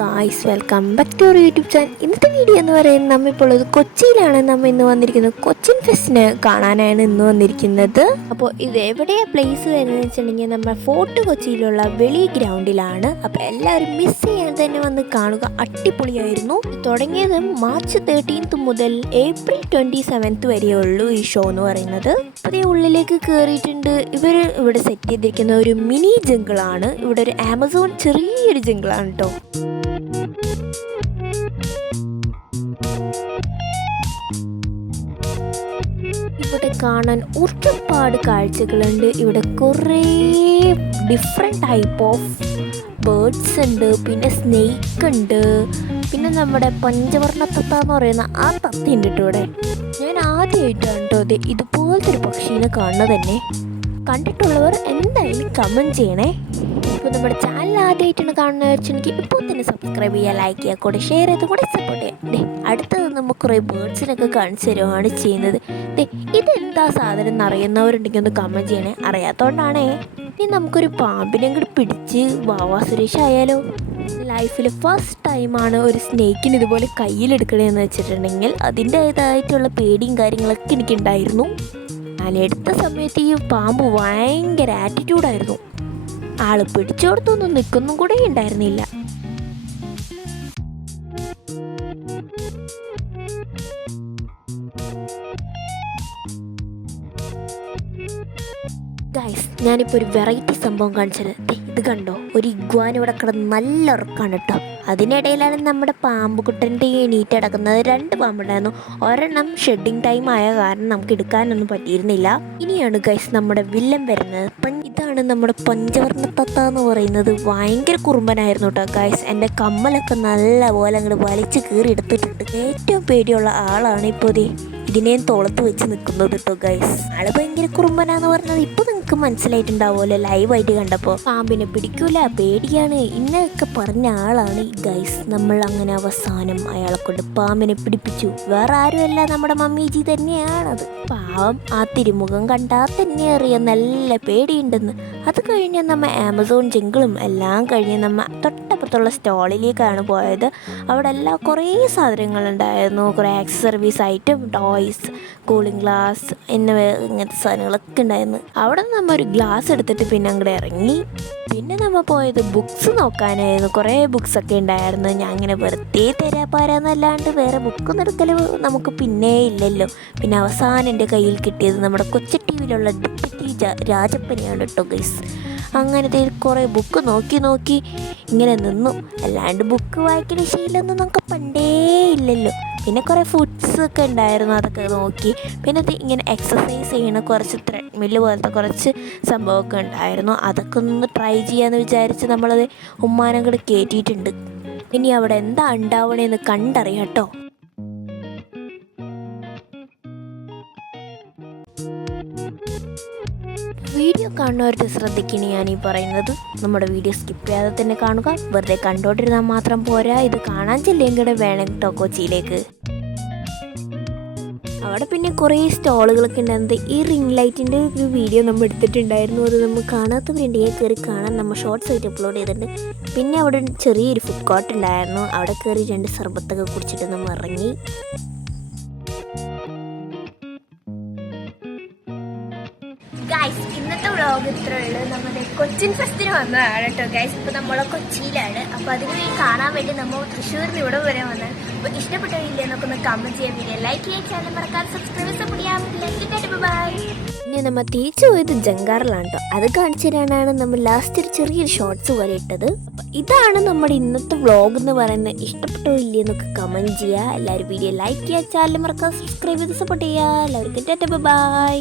Guys, welcome back to our YouTube channel. ഇന്നത്തെ video എന്ന് പറയുന്നത് നമ്മളിപ്പോൾ കൊച്ചിയിലാണ് ഇന്ന് വന്നിരിക്കുന്നത്. കൊച്ചിൻ ഫെസ്റ്റിന് കാണാനാണ് ഇന്ന് വന്നിരിക്കുന്നത്. അപ്പോൾ ഇത് എവിടെയാണ് പ്ലേസ് വരുന്നത് വെച്ചിട്ടുണ്ടെങ്കിൽ നമ്മുടെ ഫോർട്ട് കൊച്ചിയിലുള്ള വെളി ഗ്രൗണ്ടിലാണ്. അപ്പോൾ എല്ലാവരും മിസ് ചെയ്യാൻ തന്നെ വന്ന് കാണുക. അടിപൊളിയായിരുന്നു. തുടങ്ങിയത് മാർച്ച് 13 മുതൽ ഏപ്രിൽ 27 വരെയുള്ളൂ ഈ ഷോ എന്ന് പറയുന്നത്. അതേ ഉള്ളിലേക്ക് കയറിയിട്ടുണ്ട്. ഇവിടെ സെറ്റ് ചെയ്തിരിക്കുന്ന ഒരു മിനി ജംഗിളാണ്. ഇവിടെ ഒരു ആമസോൺ ചെറിയൊരു ജംഗിളാണ് കേട്ടോ. ഇവിടെ കാണാൻ ഒരുപാട് കാഴ്ചകളുണ്ട്. ഇവിടെ കുറേ ഡിഫറെൻറ്റ് ടൈപ്പ് ഓഫ് ബേർഡ്സ് ഉണ്ട്, പിന്നെ സ്നേക്ക് ഉണ്ട്, പിന്നെ നമ്മുടെ പഞ്ചവർണ്ണ തത്ത എന്ന് പറയുന്ന ആ തത്തയുണ്ട് കേട്ടോ. ഇവിടെ ഞാൻ ആദ്യമായിട്ടാണ് കേട്ടോ ഇതുപോലത്തെ ഒരു പക്ഷീനെ കാണുന്നത് തന്നെ. കണ്ടിട്ടുള്ളവർ എന്തായാലും കമൻറ്റ് ചെയ്യണേ. ഇപ്പോൾ നമ്മുടെ ചാനൽ ആദ്യമായിട്ടാണ് കാണുന്നത് വെച്ചെങ്കിൽ ഇപ്പോൾ തന്നെ സബ്സ്ക്രൈബ് ചെയ്യുക, ലൈക്ക് ചെയ്യുക, കൂടെ ഷെയർ ചെയ്ത് കൂടെ സപ്പോർട്ട് ചെയ്യുക. അടുത്തത് നമുക്ക് കുറേ ബേർഡ്സിനൊക്കെ കാണിച്ചു തരുവാണ് ചെയ്യുന്നത്. ഇതെന്താ സാധനം എന്നറിയുന്നവരുണ്ടെങ്കിൽ ഒന്ന് കമൻറ്റ് ചെയ്യണേ. അറിയാത്തതുകൊണ്ടാണേ. ഇനി നമുക്കൊരു പാമ്പിനെ കൂടി പിടിച്ച് വാവാ സുരേഷ് ആയാലോ. ലൈഫിൽ ഫസ്റ്റ് ടൈമാണ് ഒരു സ്നേക്കിന് ഇതുപോലെ കയ്യിലെടുക്കണേന്ന് വെച്ചിട്ടുണ്ടെങ്കിൽ അതിൻ്റേതായിട്ടുള്ള പേടിയും കാര്യങ്ങളൊക്കെ എനിക്കുണ്ടായിരുന്നു. ഞാനെടുത്ത സമയത്ത് ഈ പാമ്പ് ഭയങ്കര ആറ്റിറ്റ്യൂഡായിരുന്നു. ആള് പിടിച്ചോടത്തൊന്നും നിൽക്കൊന്നും കൂടെ ഉണ്ടായിരുന്നില്ല. ഗൈസ്, ഞാനിപ്പോൾ ഒരു വെറൈറ്റി സംഭവം കാണിച്ചത്. ഇത് കണ്ടോ, ഒരു ഇഗ്വാൻ ഇവിടെ കിടന്ന് നല്ല ഉറക്കാണ് കേട്ടോ. അതിനിടയിലാണ് നമ്മുടെ പാമ്പുകുട്ടൻ്റെ എണീറ്റ് കിടക്കുന്നത്. 2 പാമ്പുണ്ടായിരുന്നു. ഒരെണ്ണം ഷെഡിങ് ടൈം ആയ കാരണം നമുക്ക് എടുക്കാനൊന്നും പറ്റിയിരുന്നില്ല. ഇനിയാണ് ഗൈസ് നമ്മുടെ വില്ലൻ വരുന്നത്. ഇതാണ് നമ്മുടെ പഞ്ചവർണ്ണ തത്ത എന്ന് പറയുന്നത്. ഭയങ്കര കുറുമ്പനായിരുന്നു കേട്ടോ ഗൈസ്. എൻ്റെ കമ്മലൊക്കെ നല്ല പോലെ അങ്ങോട്ട് വലിച്ച് കീറി എടുത്തിട്ടുണ്ട്. ഏറ്റവും പേടിയുള്ള ആളാണ് ഇപ്പോൾ ഇതിനെയും തോളത്ത് വെച്ച് നിൽക്കുന്നത് കേട്ടോ ഗൈസ്. ആള് ഭയങ്കര കുറുമ്പനാന്ന് പറഞ്ഞത് ഇപ്പോൾ നിങ്ങൾക്ക് മനസ്സിലായിട്ടുണ്ടാവുമല്ലോ ലൈവായിട്ട് കണ്ടപ്പോൾ. പാമ്പിനെ പിടിക്കൂല, പേടിയാണ് ഇന്നൊക്കെ പറഞ്ഞ ആളാണ് ഈ ഗൈസ്. നമ്മൾ അങ്ങനെ അവസാനം അയാളെ കൊണ്ട് പാമ്പിനെ പിടിപ്പിച്ചു. വേറെ ആരുമല്ല, നമ്മുടെ മമ്മീജി തന്നെയാണത്. പാവം ആ തിരുമുഖം കണ്ടാൽ തന്നെ അറിയാം നല്ല പേടിയുണ്ടെന്ന്. അത് കഴിഞ്ഞ് നമ്മൾ ആമസോൺ ജംഗിളും എല്ലാം കഴിഞ്ഞ് നമ്മൾ തൊട്ടപ്പുറത്തുള്ള സ്റ്റോളിലേക്കാണ് പോയത്. അവിടെ എല്ലാം കുറേ സാധനങ്ങളുണ്ടായിരുന്നു. കുറേ accessories item, toys, cooling glass ഇങ്ങനത്തെ സാധനങ്ങളൊക്കെ ഉണ്ടായിരുന്നു. അവിടെ നിന്ന് നമ്മൾ ഒരു ഗ്ലാസ് എടുത്തിട്ട് പിന്നെ അങ്ങോട്ട് ഇറങ്ങി. പിന്നെ നമ്മൾ പോയത് ബുക്സ് നോക്കാനായിരുന്നു. കുറേ ബുക്സൊക്കെ ഉണ്ടായിരുന്നു. ഞാൻ ഇങ്ങനെ വെറുതെ തരാപ്പാരാന്നല്ലാണ്ട് വേറെ ബുക്കൊന്നും എടുക്കൽ നമുക്ക് പിന്നെ ഇല്ലല്ലോ. പിന്നെ അവസാനം എൻ്റെ കയ്യിൽ കിട്ടിയത് നമ്മുടെ കൊച്ചു ടിവിയിലുള്ള ഡിറ്റക്റ്റീവ് രാജപ്പനെയാണ് കേട്ടോ ഗൈസ്. അങ്ങനത്തെ കുറേ ബുക്ക് നോക്കി ഇങ്ങനെ നിന്നു. അല്ലാണ്ട് ബുക്ക് വായിക്കുന്ന ശീലമൊന്നും നമുക്ക് പണ്ടേ ഇല്ലല്ലോ. പിന്നെ കുറേ ഫുഡ്സ് ഒക്കെ ഉണ്ടായിരുന്നു, അതൊക്കെ നോക്കി. പിന്നെ ഇങ്ങനെ എക്സസൈസ് ചെയ്യണ കുറച്ച് ത്രെഡ്മില്ല് പോലത്തെ കുറച്ച് സംഭവമൊക്കെ ഉണ്ടായിരുന്നു. അതൊക്കെ ഒന്ന് ട്രൈ ചെയ്യാമെന്ന് വിചാരിച്ച് നമ്മളത് ഉമ്മാനം കൂടെ കയറ്റിയിട്ടുണ്ട്. ഇനി അവിടെ എന്താ ഉണ്ടാവണേന്ന് കണ്ടറിയാം കേട്ടോ. വീഡിയോ കാണുന്നവരുടെ ശ്രദ്ധിക്കണേ ഞാനീ പറയുന്നത്. നമ്മുടെ വീഡിയോ സ്കിപ്പ് ചെയ്യാതെ തന്നെ കാണുക. വെറുതെ കണ്ടോണ്ടിരുന്നാൽ മാത്രം പോരാ, ഇത് കാണാൻ ചെല്ലേങ്കടെ വേണം കേട്ടോ കൊച്ചിയിലേക്ക്. അവിടെ പിന്നെ കുറേ സ്റ്റോളുകളൊക്കെ ഉണ്ടായിരുന്നത്. ഈ റിംഗ് ലൈറ്റിൻ്റെ ഒരു വീഡിയോ നമ്മൾ എടുത്തിട്ടുണ്ടായിരുന്നു. അത് നമ്മൾ കാണാത്തവരുണ്ടെങ്കിൽ കയറി കാണാൻ നമ്മൾ ഷോർട്സ് ആയിട്ട് അപ്ലോഡ് ചെയ്തിട്ടുണ്ട്. പിന്നെ അവിടെ ചെറിയൊരു ഫുഡ് കോർട്ട് ഉണ്ടായിരുന്നു. അവിടെ കയറി 2 സർബത്തൊക്കെ കുടിച്ചിട്ട് നമ്മൾ ഇറങ്ങി. ഗൈസ്, ഇന്നത്തെ വ്ളോഗ് ഇത്രയുള്ളൂ. നമ്മുടെ കൊച്ചിൻ ഫെസ്റ്റിന് വന്നതാണ് കേട്ടോ ഗൈസ്. ഇപ്പോൾ നമ്മൾ കൊച്ചിയിലാണ്. അപ്പോൾ അതിന് കാണാൻ വേണ്ടി നമ്മൾ തൃശ്ശൂരിന് ഇവിടെ വരെ വന്നത്. അപ്പോൾ ഇഷ്ടപ്പെട്ടോ ഇല്ലേ എന്നൊക്കെ ഒന്ന് കമൻറ്റ് ചെയ്യാൻ, വീഡിയോ ലൈക്ക് ചെയ്യാൻ, ചാനൽ മറക്കാൻ സബ്സ്ക്രൈബ് ചെയ്യാൻ. ഇനി നമ്മൾ തിരിച്ചു പോയത് ജങ്കാറിലാണ് കേട്ടോ. അത് കാണിച്ചു തരാനാണ് നമ്മൾ ലാസ്റ്റ് ഒരു ചെറിയൊരു ഷോർട്സ് പോലെ ഇട്ടത്. അപ്പം ഇതാണ് നമ്മുടെ ഇന്നത്തെ വ്ളോഗ് എന്ന് പറയുന്നത്. ഇഷ്ടപ്പെട്ടോ ഇല്ലേ എന്നൊക്കെ കമൻറ്റ് ചെയ്യുക. എല്ലാവരും വീഡിയോ ലൈക്ക് ചെയ്യുക, ചാനൽ മറക്കാൻ സബ്സ്ക്രൈബ് ചെയ്ത് സപ്പോർട്ട് ചെയ്യുക. എല്ലാവർക്കും ടാറ്റാ ബൈ.